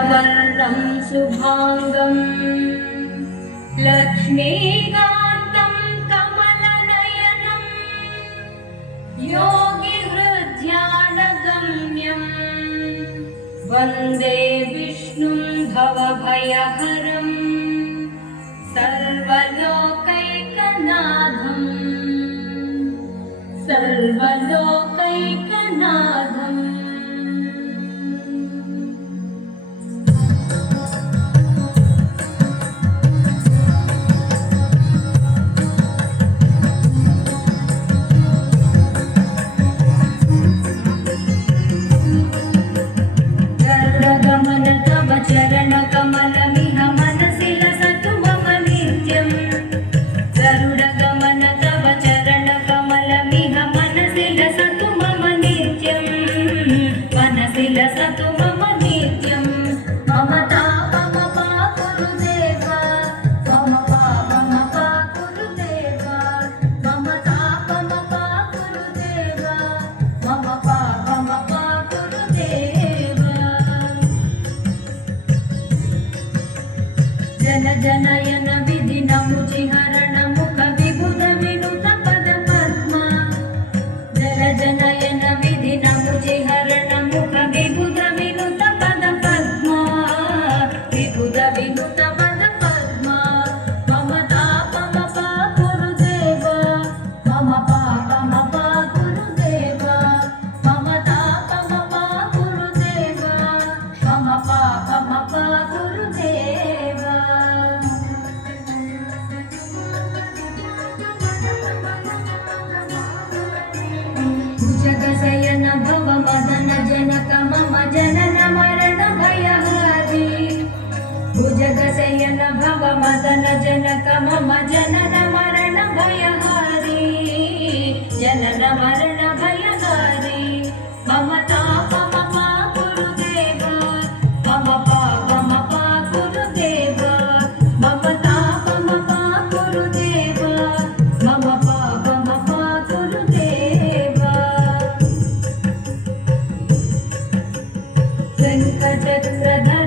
शुक्लवर्णं शुभांगं लक्ष्मीकान्तं कमलनयनं योगिहृद्यानगम्यं वन्दे विष्णुं भवभयहरं सर्वलोकैकनाथं सर्वलोकैकनाथम्। चरणकमलमिह मनसि लसतु मम नित्यम् गरुडगमन तव चरणकमलमिह मनसि लसतु मम नित्यम् मनसि लसतु मम नित्यम् मम तापमपाकुरु देव मम पापमपाकुरु देव मम तापमपाकुरु देव मम पापमपाकुरु देव। जन जनयन विधि नमुचिहरण मुख विबुध विनुत पद पद्मा जन जनयन विधि नमुचिहरण मुख विबुध विनुत पद पद्मा विबुध विनुत पद पद्मा मम तापमपाकुरु देव मम पापमपाकुरु देव मम तापमपाकुरु देव मम पापमपाकुरु देव। जगशयन भव मदन जनक मम जनन मरण भयहारी भुजगशयन भव मदन जनक मम जनन मरण भयहारी जनन मरण भयहारी मम तापमपाकुरु देव मम पापमपाकुरु देव मम तापमपाकुरु देव मम पापमपाकुरु देव। वेङ्कटप्रधा